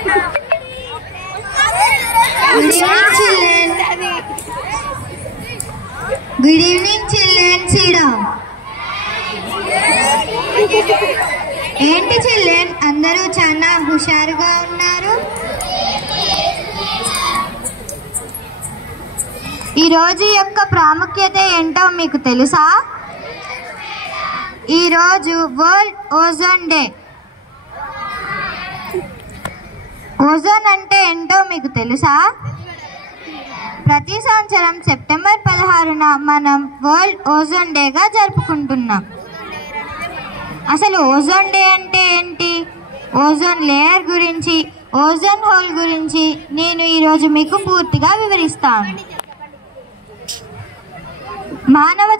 Good evening children. Sit down. ఏంటి children అందరూ చాలా హుషారుగా ఉన్నారు. ఈ రోజు యొక్క ప్రాముఖ్యత ఏంటో మీకు తెలుసా? ఈ రోజు వరల్డ్ ఓజోన్ డే. ఓజోన్ అంటే ఏంటో మీకు తెలుసా? ప్రతి సంవత్సరం సెప్టెంబర్ 16న మనం వరల్డ్ ఓజోన్ డేగా జరుపుకుంటున్నాం. అసలు ఓజోన్ డే అంటే ఏంటి? ఓజోన్ లేయర్ గురించి, ఓజోన్ హోల్ గురించి నేను ఈరోజు మీకు పూర్తిగా వివరిస్తాను. మానవ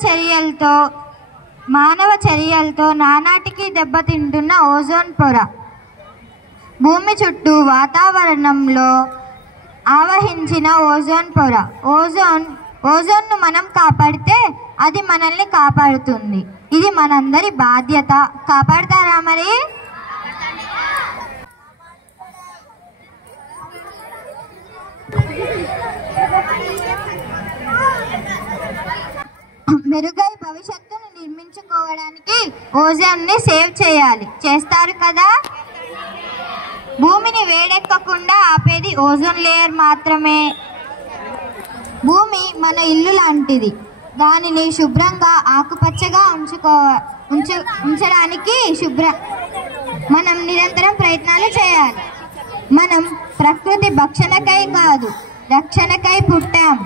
చర్యలతో నానాటికి దెబ్బతింటున్న ఓజోన్ పొర భూమి చుట్టూ వాతావరణంలో ఆవహించిన ఓజోన్ పొర. ఓజోన్ను మనం కాపాడితే అది మనల్ని కాపాడుతుంది. ఇది మనందరి బాధ్యత. కాపాడతారా మరి? మెరుగై భవిష్యత్తును నిర్మించుకోవడానికి ఓజోన్ని సేవ్ చేయాలి. చేస్తారు కదా? భూమిని వేడెక్కకుండా ఆపేది ఓజోన్ లేయర్ మాత్రమే. భూమి మన ఇల్లు లాంటిది. దానిని శుభ్రంగా ఆకుపచ్చగా ఉంచడానికి మనం నిరంతరం ప్రయత్నాలు చేయాలి. మనం ప్రకృతి భక్షణకై కాదు, రక్షణకై పుట్టాం.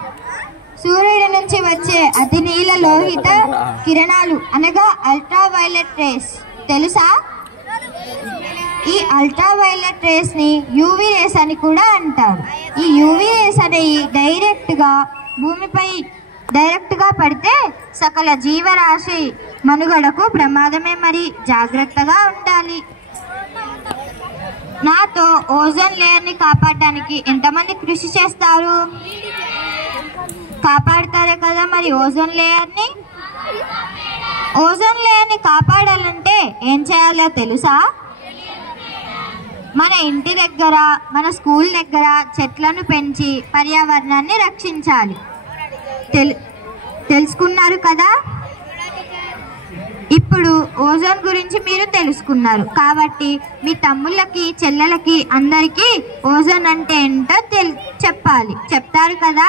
సూర్యుడి నుంచి వచ్చే అతి నీల లోహిత కిరణాలు అనగా అల్ట్రావైలెట్ రేస్ తెలుసా? ఈ అల్ట్రావైలెట్ రేస్ ని యూవీ రేస్ అని కూడా అంటారు. ఈ యూవీ రేస్ అనేవి భూమిపై డైరెక్ట్గా పడితే సకల జీవరాశి మనుగడకు ప్రమాదమే. మరి జాగ్రత్తగా ఉండాలి. నాతో ఓజోన్ లేయర్ని కాపాడటానికి ఎంతమంది కృషి చేస్తారు? కాపాడతారే కదా మరి ఓజోన్ లేయర్ని? ఓజోన్ లేయర్ని కాపాడాలంటే ఏం చేయాలో తెలుసా? మన ఇంటి దగ్గర, మన స్కూల్ దగ్గర చెట్లను పెంచి పర్యావరణాన్ని రక్షించాలి. తెలుసుకున్నారు కదా? ఇప్పుడు ఓజోన్ గురించి మీరు తెలుసుకున్నారు కాబట్టి మీ తమ్ముళ్ళకి, చెల్లెలకి అందరికీ ఓజోన్ అంటే ఏంటో చెప్పాలి. చెప్తారు కదా?